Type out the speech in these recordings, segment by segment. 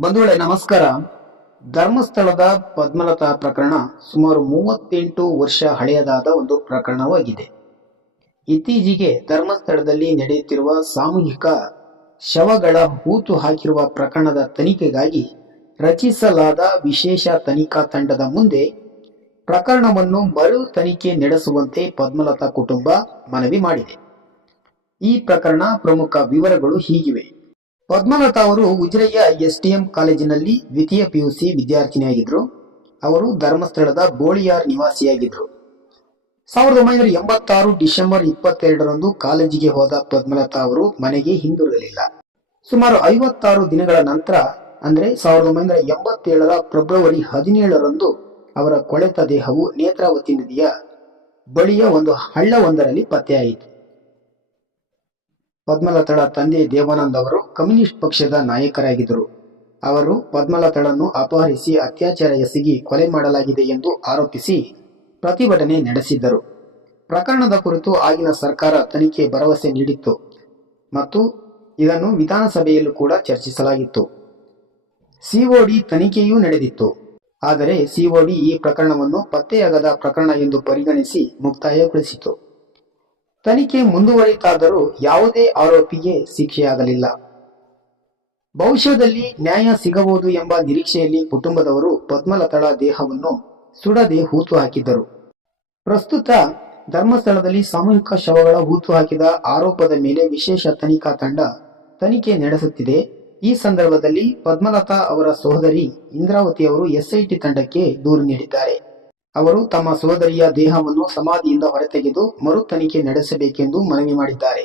ಬಂಧುಗಳೇ, ನಮಸ್ಕಾರ. ಧರ್ಮಸ್ಥಳದ ಪದ್ಮಲತಾ ಪ್ರಕರಣ ಸುಮಾರು ಮೂವತ್ತೆಂಟು ವರ್ಷ ಹಳೆಯದಾದ ಒಂದು ಪ್ರಕರಣವಾಗಿದೆ. ಇತ್ತೀಚೆಗೆ ಧರ್ಮಸ್ಥಳದಲ್ಲಿ ನಡೆಯುತ್ತಿರುವ ಸಾಮೂಹಿಕ ಶವಗಳ ಹೂತು ಹಾಕಿರುವ ಪ್ರಕರಣದ ತನಿಖೆಗಾಗಿ ರಚಿಸಲಾದ ವಿಶೇಷ ತನಿಖಾ ತಂಡದ ಮುಂದೆ ಪ್ರಕರಣವನ್ನು ಮರು ತನಿಖೆ ನಡೆಸುವಂತೆ ಪದ್ಮಲತಾ ಕುಟುಂಬ ಮನವಿ ಮಾಡಿದೆ. ಈ ಪ್ರಕರಣ ಪ್ರಮುಖ ವಿವರಗಳು ಹೀಗಿವೆ. ಪದ್ಮಲತಾ ಅವರು ಉಜಿರೆಯ ಎಂ ಕಾಲೇಜಿನಲ್ಲಿ ದ್ವಿತೀಯ ಪಿಯುಸಿ ವಿದ್ಯಾರ್ಥಿನಿಯಾಗಿದ್ದರು ಅವರು ಧರ್ಮಸ್ಥಳದ ಬೋಳಿಯಾರ್ ನಿವಾಸಿಯಾಗಿದ್ದರು ಸಾವಿರದ ಒಂಬೈನೂರ ಎಂಬತ್ತಾರು ಡಿಸೆಂಬರ್ ಇಪ್ಪತ್ತೆರಡರಂದು ಕಾಲೇಜಿಗೆ ಹೋದ ಪದ್ಮಲತಾ ಅವರು ಮನೆಗೆ ಹಿಂದಿರುಗಲಿಲ್ಲ. ಸುಮಾರು ಐವತ್ತಾರು ದಿನಗಳ ನಂತರ, ಅಂದರೆ ಸಾವಿರದ ಒಂಬೈನೂರ ಎಂಬತ್ತೇಳರ ಫೆಬ್ರವರಿ ಹದಿನೇಳರಂದು ಅವರ ಕೊಳೆತ ದೇಹವು ನೇತ್ರಾವತಿ ನದಿಯ ಬಳಿಯ ಒಂದು ಹಳ್ಳವೊಂದರಲ್ಲಿ ಪತ್ತೆಯಾಯಿತು. ಪದ್ಮಲತಳ ತಂದೆ ದೇವಾನಂದ್ ಅವರು ಕಮ್ಯುನಿಸ್ಟ್ ಪಕ್ಷದ ನಾಯಕರಾಗಿದ್ದರು. ಅವರು ಪದ್ಮಲತಳನ್ನು ಅಪಹರಿಸಿ ಅತ್ಯಾಚಾರ ಎಸಗಿ ಕೊಲೆ ಮಾಡಲಾಗಿದೆ ಎಂದು ಆರೋಪಿಸಿ ಪ್ರತಿಭಟನೆ ನಡೆಸಿದ್ದರು. ಪ್ರಕರಣದ ಕುರಿತು ಆಗಿನ ಸರ್ಕಾರ ತನಿಖೆ ಭರವಸೆ ನೀಡಿತ್ತು ಮತ್ತು ಇದನ್ನು ವಿಧಾನಸಭೆಯಲ್ಲೂ ಕೂಡ ಚರ್ಚಿಸಲಾಗಿತ್ತು. ಸಿಒಡಿ ತನಿಖೆಯೂ ನಡೆದಿತ್ತು. ಆದರೆ ಸಿಒಡಿ ಈ ಪ್ರಕರಣವನ್ನು ಪತ್ತೆಯಾಗದ ಪ್ರಕರಣ ಎಂದು ಪರಿಗಣಿಸಿ ಮುಕ್ತಾಯಗೊಳಿಸಿತು. ತನಿಖೆ ಮುಂದುವರಿತಾದರೂ ಯಾವುದೇ ಆರೋಪಿಗೆ ಶಿಕ್ಷೆಯಾಗಲಿಲ್ಲ. ಭವಿಷ್ಯದಲ್ಲಿ ನ್ಯಾಯ ಸಿಗಬಹುದು ಎಂಬ ನಿರೀಕ್ಷೆಯಲ್ಲಿ ಕುಟುಂಬದವರು ಪದ್ಮಲತಳ ದೇಹವನ್ನು ಸುಡದೆ ಹೂತು ಹಾಕಿದ್ದರು. ಪ್ರಸ್ತುತ ಧರ್ಮಸ್ಥಳದಲ್ಲಿ ಸಾಮೂಹಿಕ ಶವಗಳ ಹೂತು ಹಾಕಿದ ಆರೋಪದ ಮೇಲೆ ವಿಶೇಷ ತನಿಖಾ ತಂಡ ತನಿಖೆ ನಡೆಸುತ್ತಿದೆ. ಈ ಸಂದರ್ಭದಲ್ಲಿ ಪದ್ಮಲತಾ ಅವರ ಸಹೋದರಿ ಇಂದ್ರಾವತಿ ಅವರು ಎಸ್ಐಟಿ ತಂಡಕ್ಕೆ ದೂರು ನೀಡಿದ್ದಾರೆ. ಅವರು ತಮ್ಮ ಸಹೋದರಿಯ ದೇಹವನ್ನು ಸಮಾಧಿಯಿಂದ ಹೊರತೆಗೆದು ಮರು ತನಿಖೆ ನಡೆಸಬೇಕೆಂದು ಮನವಿ ಮಾಡಿದ್ದಾರೆ.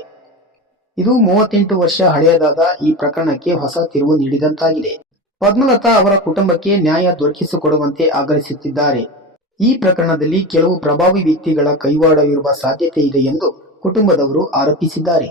ಇದು ಮೂವತ್ತೆಂಟು ವರ್ಷ ಹಳೆಯದಾದ ಈ ಪ್ರಕರಣಕ್ಕೆ ಹೊಸ ತಿರುವು ನೀಡಿದಂತಾಗಿದೆ. ಪದ್ಮಲತಾ ಅವರ ಕುಟುಂಬಕ್ಕೆ ನ್ಯಾಯ ದೊರಕಿಸಿಕೊಡುವಂತೆ ಆಗ್ರಹಿಸುತ್ತಿದ್ದಾರೆ. ಈ ಪ್ರಕರಣದಲ್ಲಿ ಕೆಲವು ಪ್ರಭಾವಿ ವ್ಯಕ್ತಿಗಳ ಕೈವಾಡವಿರುವ ಸಾಧ್ಯತೆ ಇದೆ ಎಂದು ಕುಟುಂಬದವರು ಆರೋಪಿಸಿದ್ದಾರೆ.